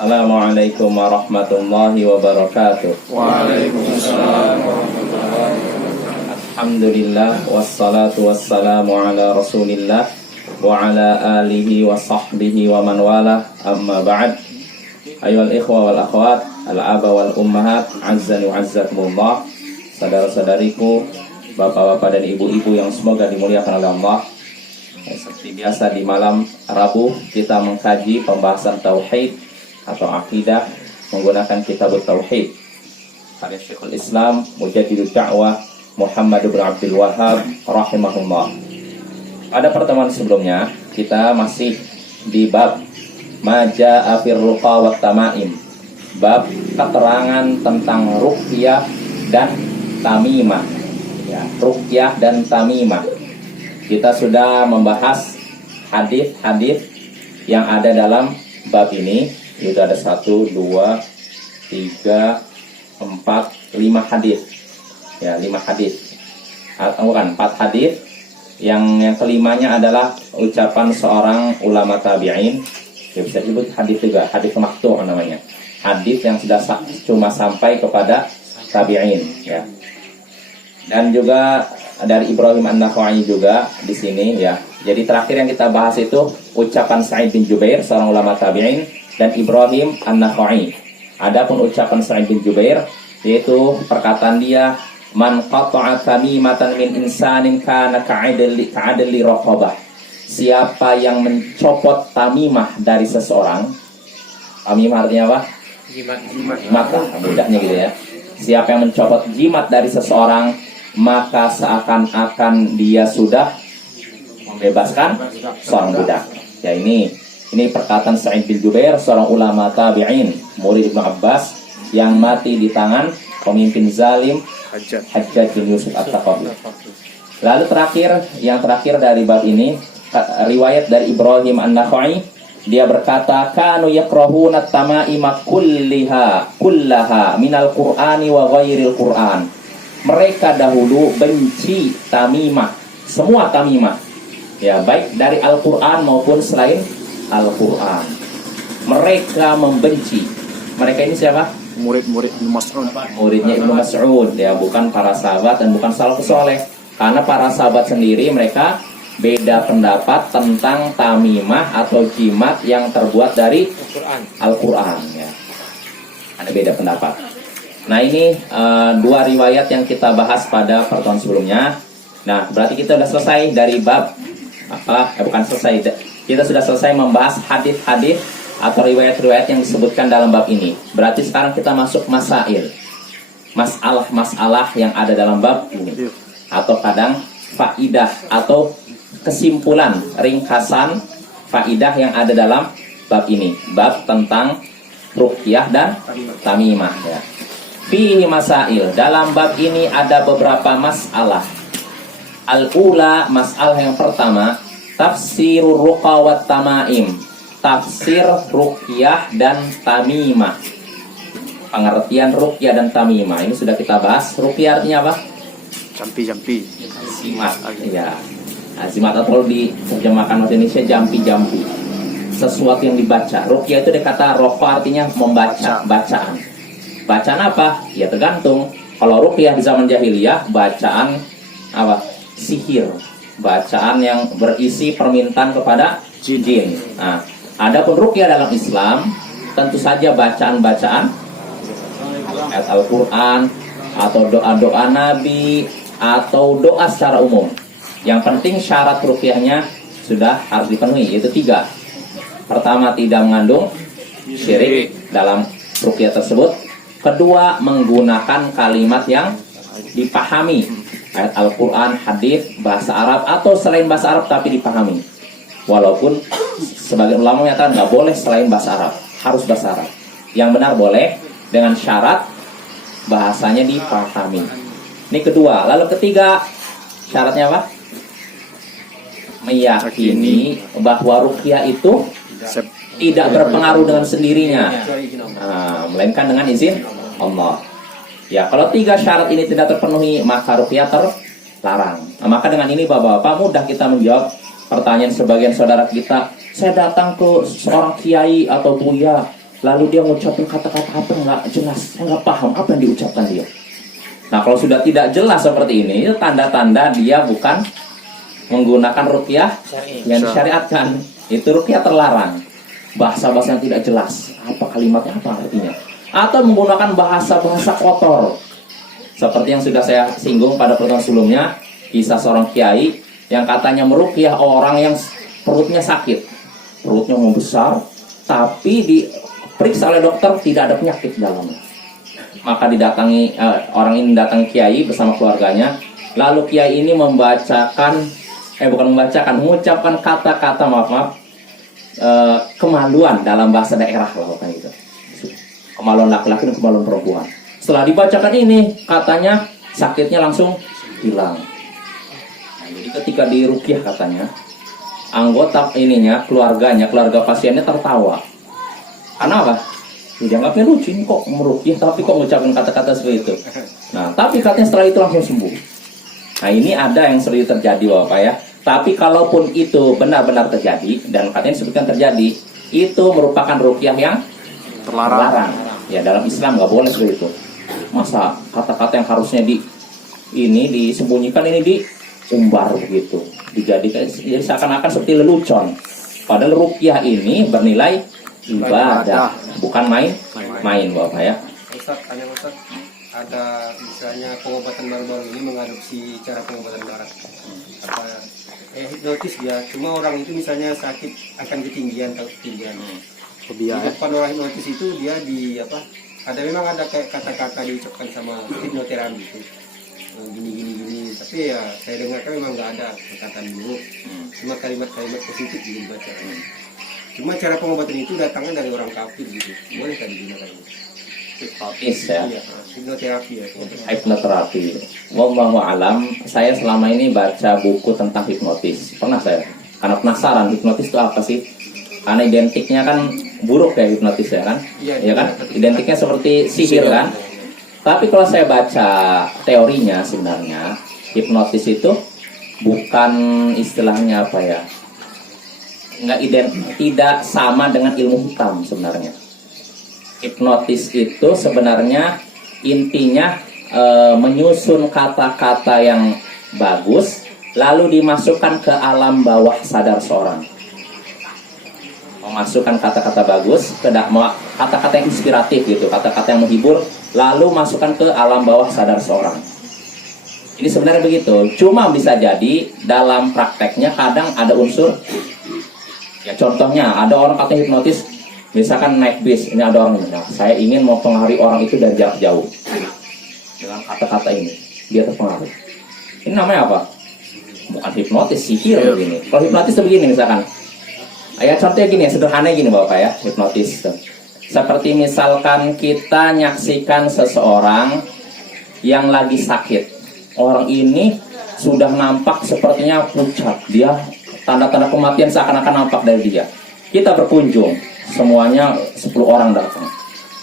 Assalamualaikum warahmatullahi wabarakatuh. Waalaikumsalam. Alhamdulillah wassalatu wassalamu ala Rasulillah wa ala alihi wa sahbihi wa man wala, amma ba'd. Ayyuhal ikhwa wal akhwat, al-aba wal ummahat, azzani wa azzakumullah. Saudara-saudariku, bapak-bapak dan ibu-ibu yang semoga dimuliakan oleh Allah. Seperti biasa di malam Rabu kita mengkaji pembahasan tauhid atau akidah menggunakan kitab tauhid karya Syekhul Islam Mujaddidud Da'wah Muhammad bin Abdul Wahhab rahimahullah. Pada pertemuan sebelumnya kita masih di bab Maja'a fir ruqa wat tamaim, bab keterangan tentang ruqyah dan tamimah. Ya, ruqyah dan tamimah. Kita sudah membahas hadis-hadis yang ada dalam bab ini. Itu ada 1, 2, 3, 4, 5 hadis. Ya, 5 hadis. Bukan, 4 hadis. Yang kelimanya adalah ucapan seorang ulama tabi'in. Ya, bisa disebut hadis juga, hadis maqtu' namanya. Hadis yang sudah cuma sampai kepada tabi'in, ya. Dan juga dari Ibrahim An-Nakha'i juga di sini, ya. Jadi terakhir yang kita bahas itu ucapan Sa'id bin Jubair, seorang ulama tabi'in, dan Ibrahim An-Nakha'i. Adapun ucapan Sa'id bin Jubair yaitu perkataan dia, man qata'a tamimatan min insanin kana ka'adli raqabah. Siapa yang mencopot tamimah dari seseorang, tamimah artinya apa? Jimat lah, mudahnya gitu ya. Siapa yang mencopot jimat dari seseorang, maka seakan-akan dia sudah membebaskan seorang budak. Ya, ini perkataan Sa'id bin Jubair, seorang ulama tabi'in, murid Ibnu Abbas yang mati di tangan pemimpin zalim Hajjaj bin Yusuf At-Thaqafi. Lalu yang terakhir dari bab ini, riwayat dari Ibrahim An-Nakha'i, dia berkata, kanu yakrahuna at-tama'ima kullaha minal Qur'ani wa ghairil Qur'an. Mereka dahulu benci tamimah, semua tamimah, ya, baik dari Al-Qur'an maupun selain Al-Qur'an. Mereka membenci. Mereka ini siapa? Murid-murid Ibnu Mas'ud. Muridnya Ibnu Mas'ud, ya, bukan para sahabat dan bukan salafus saleh. Karena para sahabat sendiri mereka beda pendapat tentang tamimah atau jimat yang terbuat dari Al-Qur'an, ya. Ada beda pendapat. Nah, ini 2 riwayat yang kita bahas pada pertemuan sebelumnya. Nah, berarti kita sudah selesai dari bab bukan selesai. Kita sudah selesai membahas hadis-hadis atau riwayat-riwayat yang disebutkan dalam bab ini. Berarti sekarang kita masuk masail. Masalah-masalah yang ada dalam bab ini. Atau kadang faidah atau kesimpulan, ringkasan faidah yang ada dalam bab ini. Bab tentang ruqyah dan tamimah, ya. Fihi masail. Dalam bab ini ada beberapa masalah. Al-ula, masalah yang pertama, tafsirur ruqa wat tamaim. Tafsir ruqyah dan tamimah. Pengertian ruqyah dan tamimah ini sudah kita bahas. Ruqyah artinya apa? Jampi-jampi. Jimat, ya. Nah, jimat atau diterjemahkan bahasa Indonesia jampi-jampi. Sesuatu yang dibaca. Ruqyah itu kata roqa, artinya membaca, bacaan. Bacaan apa? Ya tergantung. Kalau ruqyah di zaman jahiliyah, bacaan apa? Sihir. Bacaan yang berisi permintaan kepada jin. Nah, adapun ruqyah dalam Islam, tentu saja bacaan-bacaan ayat Al-Quran atau doa-doa Nabi atau doa secara umum. Yang penting syarat ruqyahnya sudah harus dipenuhi, yaitu 3. Pertama, tidak mengandung syirik dalam ruqyah tersebut. Kedua, menggunakan kalimat yang dipahami, ayat Al-Quran, hadis, bahasa Arab atau selain bahasa Arab tapi dipahami. Walaupun sebagian ulama menyatakan nggak boleh selain bahasa Arab, harus bahasa Arab. Yang benar boleh dengan syarat bahasanya dipahami. Ini kedua. Lalu ketiga, syaratnya apa? Meyakini bahwa ruqyah itu tidak berpengaruh dengan sendirinya, melainkan dengan izin Allah. Ya, kalau 3 syarat ini tidak terpenuhi, maka ruqyah terlarang. Nah, maka dengan ini bapak-bapak mudah kita menjawab pertanyaan sebagian saudara kita. Saya datang ke seorang kiai atau buya, lalu dia ngucapin kata-kata apa nggak jelas, saya nggak paham apa yang diucapkan dia. Nah, kalau sudah tidak jelas seperti ini, itu tanda-tanda dia bukan menggunakan ruqyah yang disyariatkan. Itu ruqyah terlarang. Bahasa-bahasa yang tidak jelas, apa kalimatnya, apa artinya, atau menggunakan bahasa-bahasa kotor. Seperti yang sudah saya singgung pada pertemuan sebelumnya, kisah seorang kiai yang katanya meruqyah orang yang perutnya sakit, perutnya membesar, tapi diperiksa oleh dokter tidak ada penyakit dalamnya. Maka didatangi orang ini datangi kiai bersama keluarganya, lalu kiai ini mengucapkan kata-kata kemaluan dalam bahasa daerah lah gitu. Kemaluan laki-laki dan kemaluan perempuan. Setelah dibacakan ini, katanya sakitnya langsung hilang. Nah, jadi ketika diruqyah katanya, anggota keluarga pasiennya tertawa. Karena apa? Dianggapnya lucu, kok meruqyah tapi kok mengucapkan kata-kata seperti itu. Nah, tapi katanya setelah itu langsung sembuh. Nah, ini ada yang sering terjadi Bapak ya. Tapi kalaupun itu benar-benar terjadi, dan katanya disebutkan terjadi, itu merupakan ruqyah yang terlarang. Ya, dalam Islam nggak boleh seperti itu. Masa kata-kata yang harusnya disembunyikan ini diumbar begitu, dijadikan jadi seakan-akan seperti lelucon. Padahal ruqyah ini bernilai ibadah, bukan main Bapak ya. Ustaz, ada misalnya pengobatan baru-baru ini mengadopsi cara pengobatan barat. Hipnotis dia, cuma orang itu misalnya sakit akan ketinggian. Di depan orang hipnotis itu dia memang ada kayak kata-kata diucapkan sama hipnoterapi itu. Gini, tapi ya saya dengarkan memang nggak ada perkataan buruk, cuma kalimat-kalimat positif dibaca. Cuma cara pengobatan itu datangnya dari orang kafir gitu, boleh kan digunakan? Hipnotis ya. Iya, hipnoterapi ya. Hipnoterapi. Wallahu alam, saya selama ini baca buku tentang hipnotis. Pernah saya, karena penasaran hipnotis itu apa sih? Karena identiknya kan buruk ya hipnotis ya kan? Iya kan? Identiknya seperti sihir kan? Tapi kalau saya baca teorinya sebenarnya hipnotis itu bukan istilahnya apa ya? Tidak sama dengan ilmu hitam sebenarnya. Hipnotis itu sebenarnya intinya menyusun kata-kata yang bagus lalu dimasukkan ke alam bawah sadar seorang. Memasukkan kata-kata bagus ke kata-kata yang inspiratif gitu, kata-kata yang menghibur lalu masukkan ke alam bawah sadar seorang. Ini sebenarnya begitu. Cuma bisa jadi dalam prakteknya kadang ada unsur ya, contohnya ada orang katanya hipnotis, misalkan naik bis, ini ada orang ini, saya ingin mempengaruhi orang itu dari jarak jauh dengan kata-kata ini, dia terpengaruh. Ini namanya apa? Bukan hipnotis, sihir begini. Kalau hipnotis itu begini misalkan, ya contohnya gini, sederhana gini Bapak ya, hipnotis itu. Seperti misalkan kita nyaksikan seseorang yang lagi sakit. Orang ini sudah nampak sepertinya pucat, dia tanda-tanda kematian seakan-akan nampak dari dia. Kita berkunjung, semuanya 10 orang datang.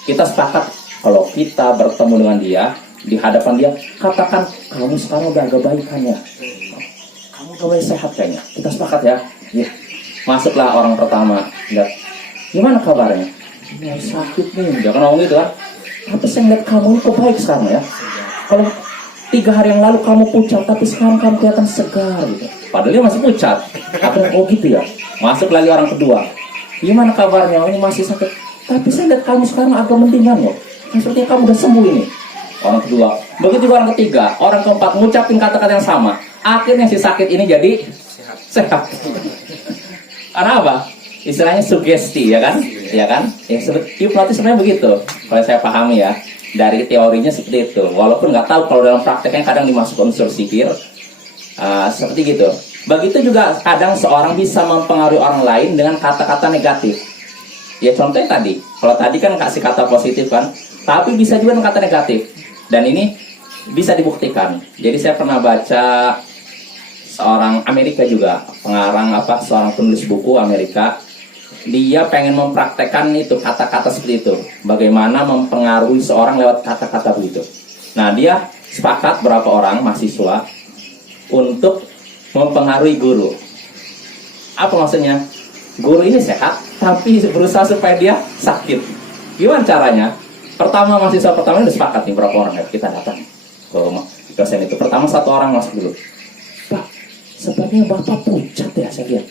Kita sepakat kalau kita bertemu dengan dia, di hadapan dia, katakan kamu sekarang udah agak baikan ya, kamu udah mulai sehat kayaknya. Kita sepakat ya. Ya. Masuklah orang pertama, lihat, gimana kabarnya? Ya, sakit nih, jangan ngomong gitu kan. Tapi saya ngeliat kamu ini kok baik sekarang ya. Kalau 3 hari yang lalu kamu pucat, tapi sekarang kamu kelihatan segar gitu. Padahal dia masih pucat. Oh gitu ya. Masuk lagi orang kedua. Gimana kabarnya? Ini masih sakit. Tapi saya lihat kamu sekarang agak mendingan loh. Sepertinya kamu udah sembuh ini. Orang kedua. Begitu juga orang ketiga. Orang keempat ngucapin kata-kata yang sama. Akhirnya si sakit ini jadi sehat. Karena apa? Istilahnya sugesti ya kan? Ya kan? Ya hipnotis sebenarnya begitu. Kalau saya pahami ya. Dari teorinya seperti itu. Walaupun nggak tahu kalau dalam prakteknya kadang dimasukkan unsur sihir. Seperti gitu. Begitu juga kadang seorang bisa mempengaruhi orang lain dengan kata-kata negatif. Ya contohnya tadi. Kalau tadi kan kasih kata positif kan. Tapi bisa juga dengan kata negatif. Dan ini bisa dibuktikan. Jadi saya pernah baca seorang Amerika juga. Seorang penulis buku Amerika. Dia pengen mempraktekkan itu kata-kata seperti itu. Bagaimana mempengaruhi seorang lewat kata-kata begitu. Nah dia sepakat berapa orang mahasiswa untuk mempengaruhi guru. Apa maksudnya? Guru ini sehat tapi berusaha supaya dia sakit. Gimana caranya? Pertama mahasiswa pertama udah sepakat nih berapa orang ya kita datang ke rumah dosen itu. Pertama satu orang masuk dulu. Pak, sepertinya bapak pucat ya saya lihat.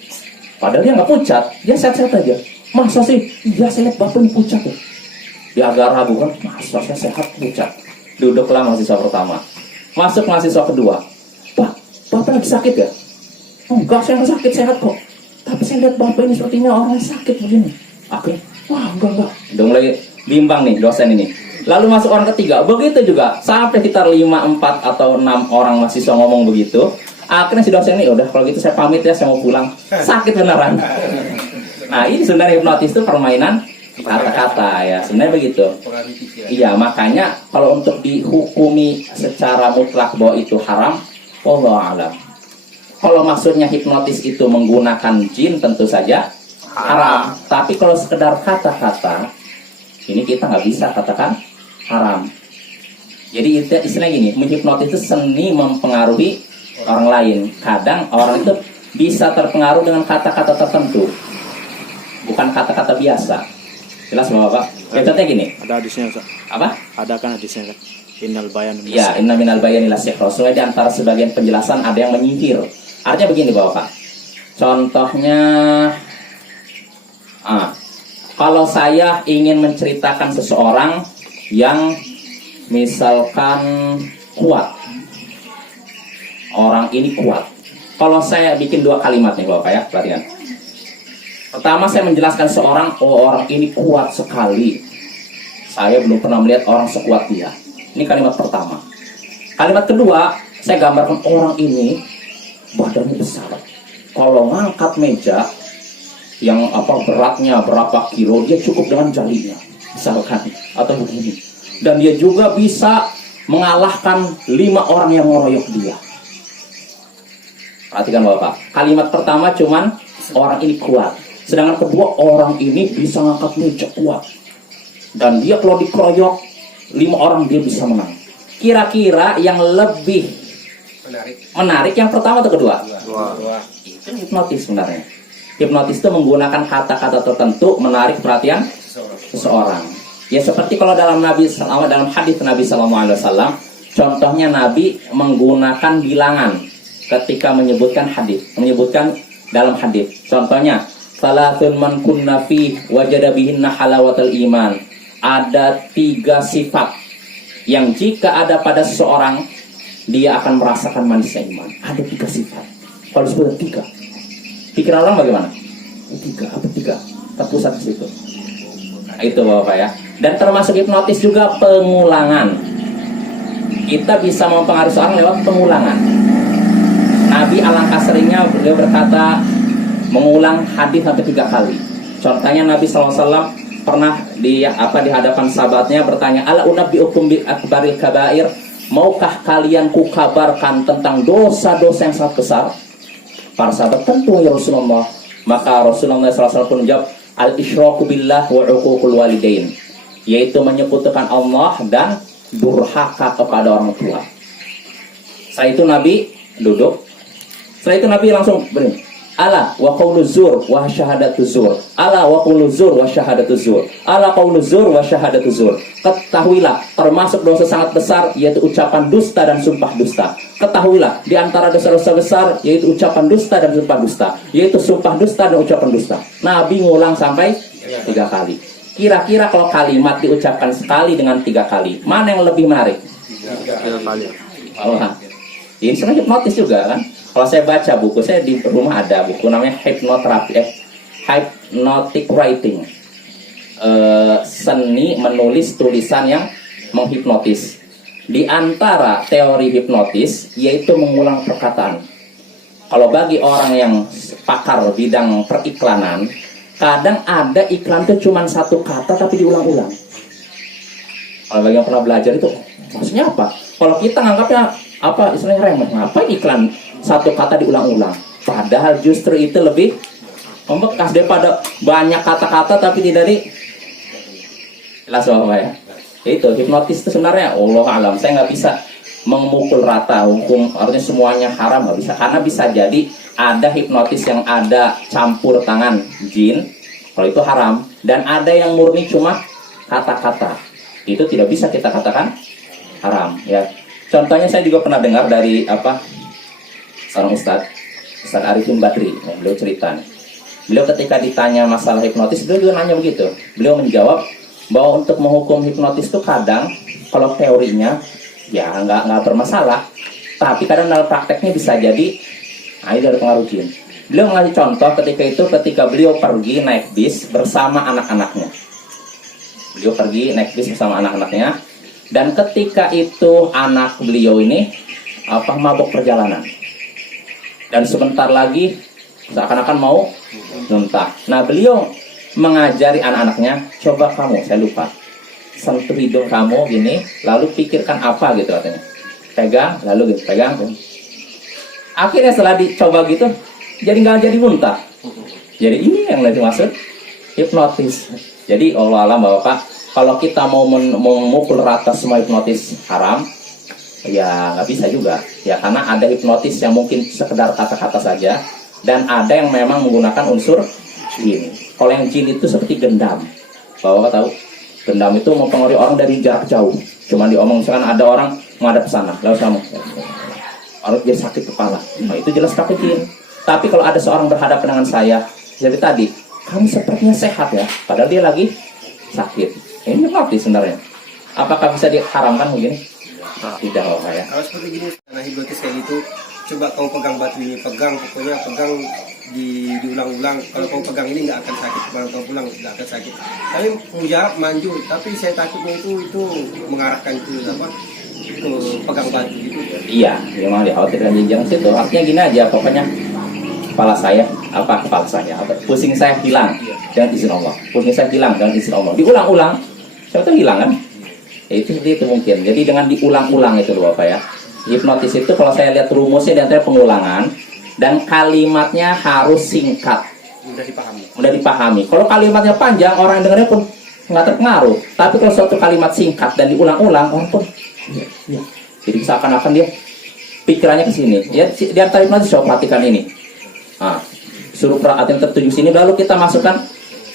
Padahal dia nggak pucat, dia sehat-sehat aja. Masa sih? Iya saya lihat bapak ini pucat ya. Dia agak ragu kan, masa saya sehat pucat. Duduklah mahasiswa pertama. Masuk mahasiswa kedua. Pak, bapak lagi sakit ya? Enggak, saya nggak sakit, sehat kok. Tapi saya lihat bapak ini sepertinya orang yang sakit begini. Akhirnya, wah enggak. Udah mulai bimbang nih dosen ini. Lalu masuk orang ketiga, begitu juga. Sampai sekitar 5, 4, atau 6 orang mahasiswa ngomong begitu. Akhirnya si dosen ini, udah kalau gitu saya pamit ya, saya mau pulang. Sakit beneran. Nah ini sebenarnya hipnotis itu permainan kata-kata ya. Sebenarnya begitu. Iya, makanya kalau untuk dihukumi secara mutlak bahwa itu haram, wallahu a'lam. Kalau maksudnya hipnotis itu menggunakan jin, tentu saja haram. Tapi kalau sekedar kata-kata, ini kita nggak bisa katakan haram. Jadi istilahnya gini, menghipnotis itu seni mempengaruhi orang lain. Kadang orang itu bisa terpengaruh dengan kata-kata tertentu, bukan kata-kata biasa. Jelas Bapak? Ya, contohnya gini. Ada hadisnya, Ustaz. Apa? Ada kan hadisnya kan? Innal bayan. Ya, inna minal bayani la sihr. Rasulullah di antara sebagian penjelasan ada yang menyihir. Artinya begini Bapak. Contohnya kalau saya ingin menceritakan seseorang yang misalkan kuat. Orang ini kuat. Kalau saya bikin 2 kalimat nih Bapak ya, perhatikan. Pertama saya menjelaskan seorang, orang ini kuat sekali. Saya belum pernah melihat orang sekuat dia. Ini kalimat pertama. Kalimat kedua, saya gambarkan orang ini badannya besar. Kalau ngangkat meja yang beratnya berapa kilo, dia cukup dengan jarinya, misalkan, atau begini. Dan dia juga bisa mengalahkan 5 orang yang ngeroyok dia. Perhatikan Bapak. Kalimat pertama cuman orang ini kuat. Sedangkan kedua, orang ini bisa ngangkat meja kuat. Dan dia kalau dikeroyok 5 orang dia bisa menang. Kira-kira yang lebih menarik yang pertama atau kedua? Itu hipnotis sebenarnya. Hipnotis itu menggunakan kata-kata tertentu menarik perhatian seseorang. Ya seperti kalau dalam hadis Nabi SAW, contohnya Nabi menggunakan bilangan ketika menyebutkan dalam hadis. Contohnya, salatun man kunna fi wajada bihinna halawatul iman. Ada 3 sifat yang jika ada pada seseorang, dia akan merasakan manisnya iman. Ada 3 sifat. Kalau disebut 3, pikiran orang bagaimana? 3, apa 3? Terpusat di situ. Nah, itu Bapak ya. Dan termasuk hipnotis juga pengulangan. Kita bisa mempengaruhi seorang lewat pengulangan. Nabi alangkah seringnya beliau berkata mengulang hadis sampai 3 kali. Contohnya Nabi SAW pernah di hadapan sahabatnya bertanya, ala unabbiukum bi akbaril kabair, maukah kalian kukabarkan tentang dosa-dosa yang sangat besar? Para sahabat, tentu ya Rasulullah. Maka Rasulullah SAW pun menjawab, al-isyraku billah wa uququl walidain, yaitu menyekutukan Allah dan durhaka kepada orang tua. Setelah itu Nabi duduk. Setelah itu Nabi langsung beri, ala wa qaulu zur wa syahadatu zur. Ala wa qaulu zur wa syahadatu zur. Ala qaulu zur wa syahadatu zur. Ketahuilah, termasuk dosa sangat besar yaitu ucapan dusta dan sumpah dusta. Ketahuilah, di antara dosa-dosa besar yaitu ucapan dusta dan sumpah dusta, yaitu sumpah dusta dan ucapan dusta. Nabi ngulang sampai 3 kali. Kira-kira kalau kalimat diucapkan sekali dengan 3 kali, mana yang lebih menarik? 3 kali. Allah. Ini sebenarnya hipnotis juga kan? Kalau saya baca buku, saya di rumah ada buku namanya Hypnotic Writing, seni menulis tulisan yang menghipnotis. Di antara teori hipnotis yaitu mengulang perkataan. Kalau bagi orang yang pakar bidang periklanan, kadang ada iklan itu cuma 1 kata tapi diulang-ulang. Kalau bagi yang pernah belajar itu maksudnya apa? Kalau kita nganggapnya istilahnya remeh, ngapain iklan 1 kata diulang-ulang? Padahal justru itu lebih membekas daripada banyak kata-kata tapi tidak jelas Bapak ya. Itu hipnotis itu sebenarnya Allah alam, saya nggak bisa memukul rata hukum artinya semuanya haram, nggak bisa, karena bisa jadi ada hipnotis yang ada campur tangan jin, kalau itu haram, dan ada yang murni cuma kata-kata itu tidak bisa kita katakan haram ya. Contohnya saya juga pernah dengar dari seorang Ustaz Arifin Badri, ya, beliau cerita nih. Beliau ketika ditanya masalah hipnotis, beliau juga nanya begitu. Beliau menjawab bahwa untuk menghukum hipnotis itu kadang kalau teorinya ya nggak bermasalah, tapi kadang dalam prakteknya bisa jadi ini dari pengaruh jin. Beliau ngasih contoh ketika beliau pergi naik bis bersama anak-anaknya. Beliau pergi naik bis bersama anak-anaknya, dan ketika itu anak beliau ini mabuk perjalanan, dan sebentar lagi seakan-akan mau muntah. Nah, beliau mengajari anak-anaknya, coba kamu, saya lupa, sentuh hidung kamu gini, lalu pikirkan apa gitu katanya. Pegang, lalu gitu, pegang. Akhirnya setelah dicoba gitu, jadi nggak jadi muntah. Jadi ini yang dimaksud hipnotis. Jadi Allah alam Bapak, kalau kita mau memukul rata semua hipnotis haram, ya nggak bisa juga. Ya karena ada hipnotis yang mungkin sekedar kata-kata saja, dan ada yang memang menggunakan unsur jin. Kalau yang jin itu seperti gendam. Bapak tahu, gendam itu mempengaruhi orang dari jarak jauh. Cuma diomong, misalkan ada orang menghadap ke sana, lalu kamu orang jadi sakit kepala. Nah, itu jelas pakai jin. Tapi kalau ada seorang berhadapan dengan saya, jadi tadi, kamu sepertinya sehat ya, padahal dia lagi sakit. Ini hipnotis sebenarnya. Apakah bisa diharamkan begini? Tidak, Bapak ya. Kalau seperti gini, karena hipnotis kayak gitu, coba kamu pegang batu ini, pegang diulang-ulang. Kalau kamu pegang ini nggak akan sakit, kalau kamu pulang nggak akan sakit. Tapi mujarab manjur, tapi saya takutnya itu mengarahkan ke pegang batu gitu. Iya, memang dikhawatirkan jangan situ. Artinya gini aja, pokoknya kepala saya, pusing saya hilang dengan izin Allah. Pusing saya hilang dengan izin Allah. Diulang-ulang, saya tahu hilang kan? Ya, itu seperti itu mungkin. Jadi dengan diulang-ulang itu loh Bapak ya. Hipnotis itu kalau saya lihat rumusnya di antara pengulangan dan kalimatnya harus singkat, mudah dipahami. Kalau kalimatnya panjang, orang yang dengarnya pun nggak terpengaruh. Tapi kalau suatu kalimat singkat dan diulang-ulang, orang pun ya. Jadi seakan-akan dia pikirannya ke sini. Ya, di antara hipnotis coba perhatikan ini. Nah, suruh perhatian tertuju sini, lalu kita masukkan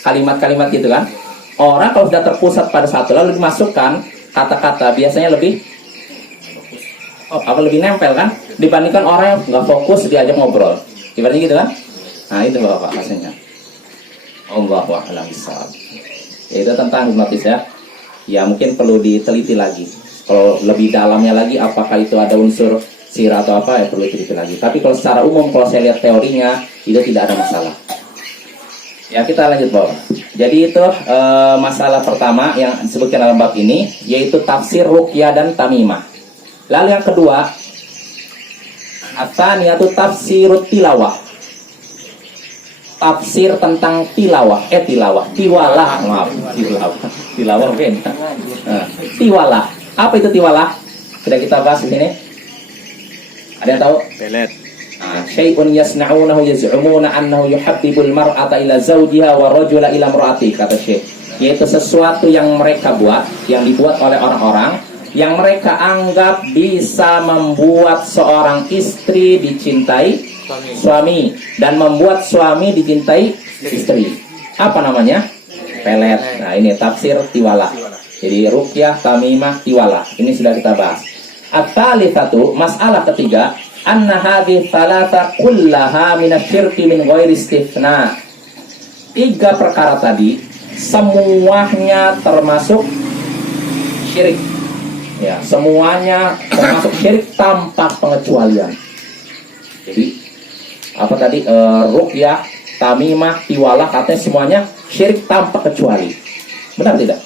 kalimat-kalimat gitu kan. Orang kalau sudah terpusat pada satu lalu dimasukkan kata-kata, biasanya lebih nempel kan dibandingkan orang yang nggak fokus diajak ngobrol. Ibaratnya gitu kan. Nah, itu Bapak hasilnya. Allahu a'lam bishawab. Itu tentang hipnotis ya. Ya mungkin perlu diteliti lagi. Kalau lebih dalamnya lagi apakah itu ada unsur sihir atau apa, ya perlu diteliti lagi. Tapi kalau secara umum kalau saya lihat teorinya itu tidak ada masalah. Ya kita lanjut Bapak. Jadi itu masalah pertama yang disebutkan dalam bab ini, yaitu tafsir ruqyah dan tamimah. Lalu yang kedua, atsaniyatu tafsirut tilawah. Tafsir tentang tiwalah, mungkin. Tiwalah. Apa itu tiwalah? Sudah kita bahas di sini. Ada yang tahu? Pelet. Syai'un yasna'unahu yaz'umuna annahu yuhabbibul mar'ata ila zawjiha wa rajula ila imra'ati, kata Syekh. Yaitu sesuatu yang mereka buat, yang dibuat oleh orang-orang yang mereka anggap bisa membuat seorang istri dicintai suami dan membuat suami dicintai istri. Apa namanya? Pelet. Nah, ini tafsir tiwalah. Jadi ruqyah, tamimah, tiwalah. Ini sudah kita bahas. At-thalitsatu, masalah ketiga, anna hadhihi thalatha kullaha minasyirki min ghairi istifna. Tiga perkara tadi semuanya termasuk syirik. Ya, semuanya termasuk syirik tanpa pengecualian. Jadi apa tadi? Ruqyah, tamimah, tiwalah, katanya semuanya syirik tanpa kecuali. Benar tidak?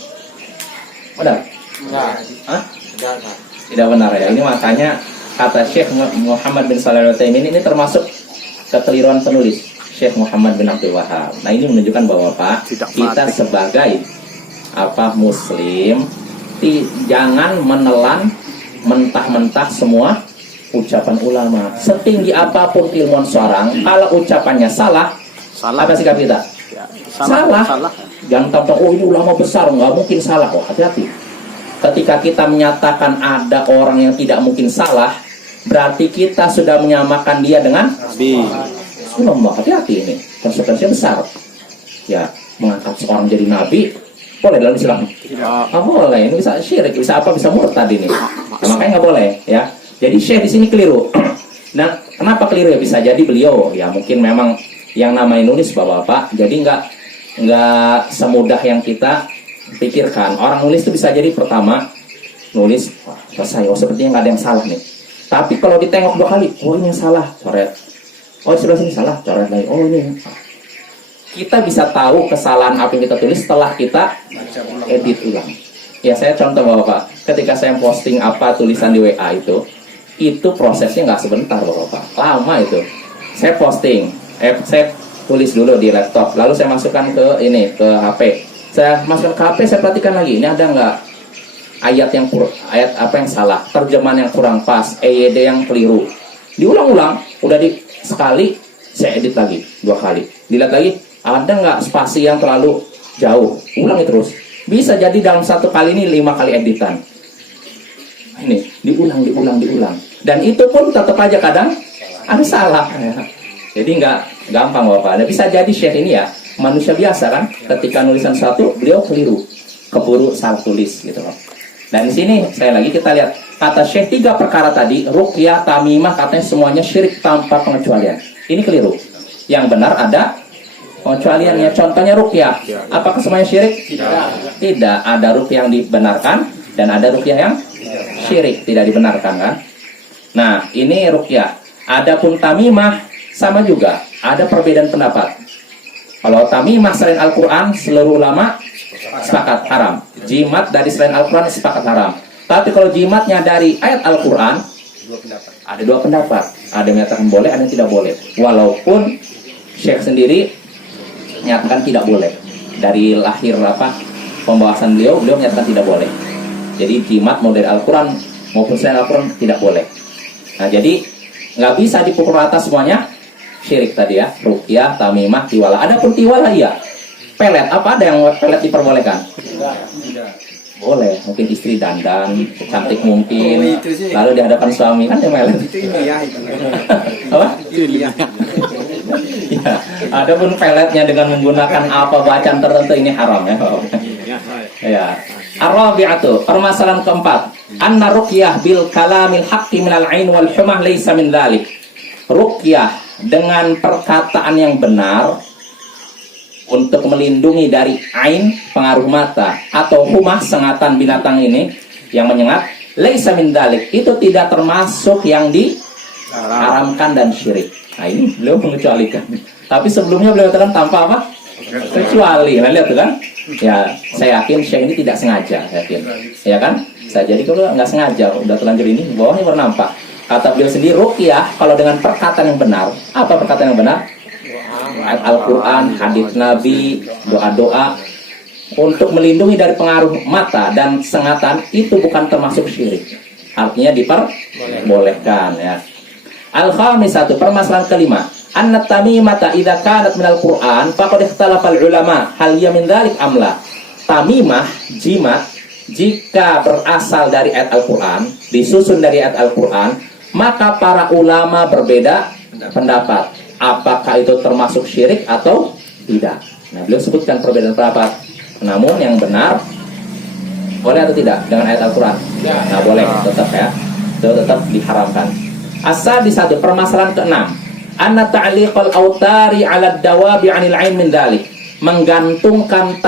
Benar? Hah? Tidak benar ya. Ini makanya kata Syekh Muhammad bin Shalih Al-Utsaimin, ini termasuk kekeliruan penulis Syekh Muhammad bin Abdul Wahab. Nah, ini menunjukkan bahwa Pak, kita sebagai Muslim jangan menelan mentah-mentah semua ucapan ulama. Setinggi apapun ilmuwan seorang, kalau ucapannya salah, apa sikap kita? Ya, salah. Jangan tahu, oh ini ulama besar, nggak mungkin salah. Oh, hati-hati. Ketika kita menyatakan ada orang yang tidak mungkin salah, berarti kita sudah menyamakan dia dengan Nabi. Subhanallah, hati-hati ini. Konsekuensinya besar. Ya, mengangkat seorang jadi nabi, Boleh dalam Islam? Tidak. Boleh. Ini bisa syirik, bisa apa? Bisa murtad ini. Nah, makanya nggak boleh, ya. Jadi Syekh di sini keliru. Nah, kenapa keliru ya? Bisa jadi beliau ya mungkin memang yang namanya nulis bapak-bapak, jadi nggak semudah yang kita pikirkan. Orang nulis itu bisa jadi pertama nulis, wah, selesai, sepertinya nggak ada yang salah nih. Tapi kalau ditengok 2 kali, oh ini yang salah, coret. Oh di sebelah sini salah, coret lagi. Oh ini. Kita bisa tahu kesalahan apa yang kita tulis setelah kita edit ulang. Ya saya contoh bapak, ketika saya posting apa tulisan di WA itu prosesnya nggak sebentar bapak, lama itu. Saya posting, saya tulis dulu di laptop, lalu saya masukkan ke HP. Saya masukkan ke HP, saya perhatikan lagi, ini ada nggak ayat ayat apa yang salah, terjemahan yang kurang pas, EYD yang keliru. Diulang-ulang, udah sekali, saya edit lagi 2 kali, dilihat lagi. Ada nggak spasi yang terlalu jauh? Ulangi terus. Bisa jadi dalam 1 kali ini 5 kali editan. Ini diulang. Dan itu pun tetap aja kadang ada salah. Ya. Jadi nggak gampang bapak. Dan bisa jadi Syekh ini ya manusia biasa kan. Ketika nulisan satu, beliau keliru, keburu salah tulis gitu loh. Dan di sini saya lagi kita lihat kata Syekh 3 perkara tadi, ruqyah, tamimah, katanya semuanya syirik tanpa pengecualian. Ini keliru. Yang benar ada pengecualiannya. Contohnya ruqyah. Apakah semuanya syirik? Tidak. Ada ruqyah yang dibenarkan dan ada ruqyah yang syirik, tidak dibenarkan kan? Nah, ini ruqyah. Adapun tamimah sama juga. Ada perbedaan pendapat. Kalau tamimah selain Al-Qur'an, seluruh ulama sepakat haram. Jimat dari selain Al-Qur'an sepakat haram. Tapi kalau jimatnya dari ayat Al-Qur'an, ada 2 pendapat. Ada yang menyatakan boleh, ada yang tidak boleh. Walaupun Syekh sendiri menyatakan tidak boleh. Dari lahir pembahasan beliau menyatakan tidak boleh. Jadi jimat mau dari Al-Quran maupun selain Al-Quran tidak boleh. Nah jadi nggak bisa dipukul rata semuanya syirik tadi ya. Ruqyah, tamimah, tiwala. Adapun tiwala iya. Pelet, apa ada yang pelet diperbolehkan? Tidak. Boleh, mungkin istri dandan, cantik mungkin, lalu di hadapan suami kan dia melet. Itu ilmiah itu. Apa? Itu ilmiah. Ya, adapun peletnya dengan menggunakan apa bacaan tertentu ini haram ya. Ya. Ar-rabi'atu, permasalahan keempat, anna ruqyah bil kalamil haqqi minal ain wal humah laisa min dzalik. Ruqyah dengan perkataan yang benar untuk melindungi dari ain, pengaruh mata, atau humah, sengatan binatang ini yang menyengat, laisa min dzalik, itu tidak termasuk yang diharamkan dan syirik. Nah ini beliau mengecualikan. Tapi sebelumnya beliau katakan tanpa apa? Kecuali. Nah lihat tuh kan? Ya saya yakin Syekh ini tidak sengaja, yakin. Ya kan? Saya jadi kalau nggak sengaja, udah terlanjur ini bawahnya bernampak. Kata beliau sendiri, ruqyah kalau dengan perkataan yang benar. Apa perkataan yang benar? Ayat Al-Quran, hadits Nabi, doa-doa untuk melindungi dari pengaruh mata dan sengatan, itu bukan termasuk syirik. Artinya diperbolehkan ya. Al-khamisatu, permasalahan kelima, anna tamimata idza kanat minal Qur'an faqad ikhtalafa al-ulama hal hiya min dzalik am la. Tamimah, jimat, jika berasal dari ayat Al-Qur'an, disusun dari ayat Al-Qur'an, maka para ulama berbeda pendapat. Apakah itu termasuk syirik atau tidak? Nah, beliau sebutkan perbedaan pendapat. Namun yang benar, boleh atau tidak dengan ayat Al-Qur'an? Nah, boleh, tetap ya. Itu tetap diharamkan. Asal di satu, permasalahan ke-6, anna ta'liqal autari 'ala dawabi 'anil 'ain min dzalik. Menggantungkan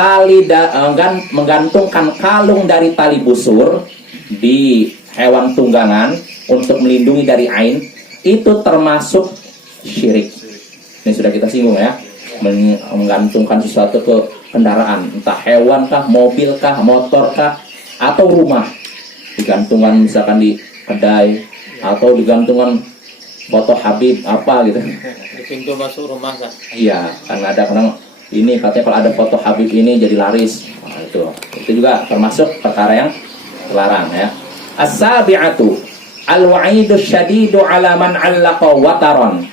menggantungkan kalung dari tali busur di hewan tunggangan untuk melindungi dari ain, itu termasuk syirik. Ini sudah kita singgung ya. Menggantungkan sesuatu ke kendaraan, entah hewan kah, mobil kah, motor kah, atau rumah. Digantungkan misalkan di kedai, atau digantungan foto Habib apa gitu. Di pintu masuk rumah kan? Iya, kan ada kadang ini katanya kalau ada foto Habib ini jadi laris. Nah, itu juga termasuk perkara yang terlarang ya. As-sabi'atu al-wa'idu syadidu 'ala man 'allaqa wataron.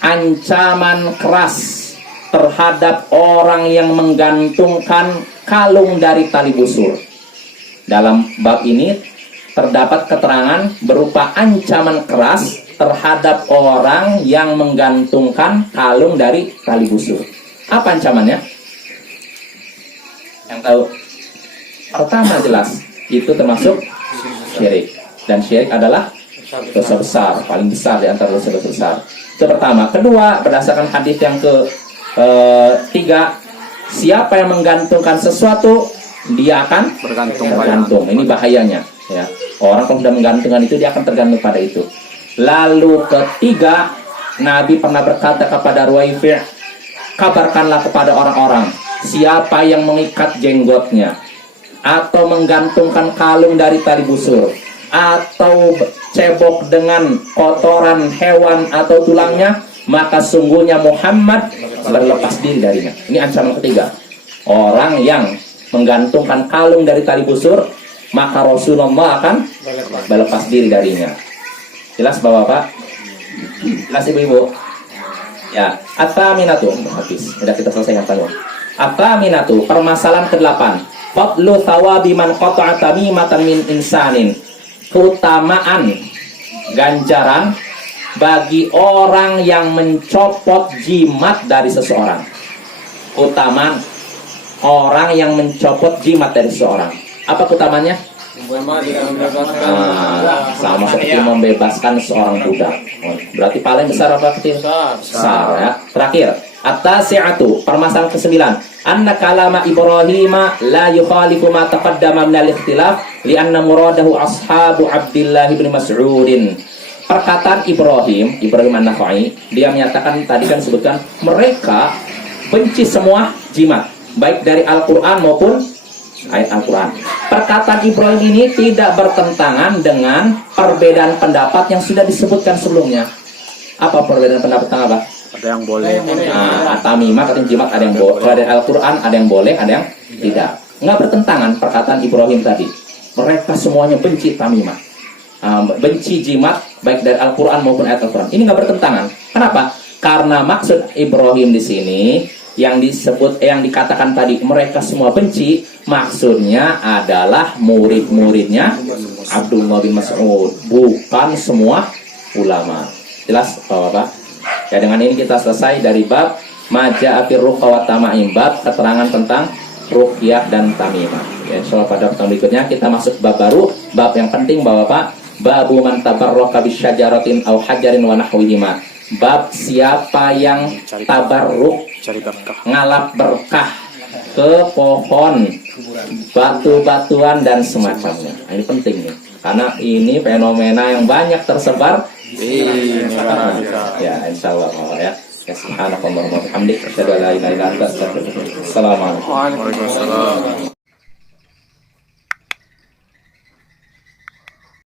Ancaman keras terhadap orang yang menggantungkan kalung dari tali busur. Dalam bab ini terdapat keterangan berupa ancaman keras terhadap orang yang menggantungkan kalung dari tali busur. Apa ancamannya? Yang tahu? Pertama jelas itu termasuk syirik, dan syirik adalah dosa besar, paling besar di antara dosa-dosa besar. Itu pertama. Kedua, berdasarkan hadis yang ketiga, siapa yang menggantungkan sesuatu, dia akan tergantung. Ini bahayanya, ya. Orang kalau sudah menggantungkan itu, dia akan tergantung pada itu. Lalu ketiga, Nabi pernah berkata kepada Ruwaifi', kabarkanlah kepada orang-orang, siapa yang mengikat jenggotnya, atau menggantungkan kalung dari tali busur, atau cebok dengan kotoran hewan atau tulangnya, maka sungguhnya Muhammad berlepas diri darinya. Ini ancaman ketiga. Orang yang menggantungkan kalung dari tali busur, maka Rasulullah akan berlepas diri darinya. Jelas Bapak-bapak? Jelas Ibu-ibu? Ya, at-thaminatu, habis. Sudah kita selesaikan tanya. At-thaminatu, permasalahan ke-8. Fadlu thawabi man qata'a tamimatan min insanin. Keutamaan ganjaran bagi orang yang mencopot jimat dari seseorang. Keutamaan orang yang mencopot jimat dari seseorang. Apa keutamanya? Sama seperti membebaskan seorang budak. Berarti paling besar apa kecil? Besar, ya. Terakhir, at-tasi'atu, permasalahan ke-9. Anna kalama Ibrahim la yukhalifu ma taqaddama min al-ikhtilaf li'anna muradahu ashabu Abdullah bin Mas'udin. Perkataan Ibrahim An-Nakhai, dia menyatakan tadi kan sebutkan mereka benci semua jimat, baik dari Al-Qur'an maupun ayat Al-Quran. Perkataan Ibrahim ini tidak bertentangan dengan perbedaan pendapat yang sudah disebutkan sebelumnya. Apa perbedaan pendapat tentang apa? Ada yang boleh. Tamimah katanya jimat ada yang boleh. Kalau dari Al-Quran ada yang boleh, ada yang tidak. Nggak bertentangan perkataan Ibrahim tadi. Mereka semuanya benci tamimah, benci jimat baik dari Al-Quran maupun ayat Al-Quran. Ini nggak bertentangan. Kenapa? Karena maksud Ibrahim di sini yang disebut, yang dikatakan tadi mereka semua benci, maksudnya adalah murid-muridnya Abdullah bin Mas'ud, bukan semua ulama. Jelas Bapak-bapak? Ya, dengan ini kita selesai dari bab Maja'a fir ruqya wa tama'im, bab keterangan tentang ruqyah dan tamimah. Ya, insyaallah pada pertemuan berikutnya kita masuk bab baru, bab yang penting Bapak-bapak, babu man tabarraka bisyajaratin aw hajarin wa nahwihima. Bab siapa yang tabarruk, Cari berkah. ngalap berkah ke pohon, batu-batuan dan semacamnya. Nah, ini penting nih, karena ini fenomena yang banyak tersebar di masyarakat. Ya, insyaallah ya. Subhanakallahumma wa bihamdika asyhadu an la ilaha illa anta astaghfiruka wa atubu ilaik. Assalamualaikum. Waalaikumsalam.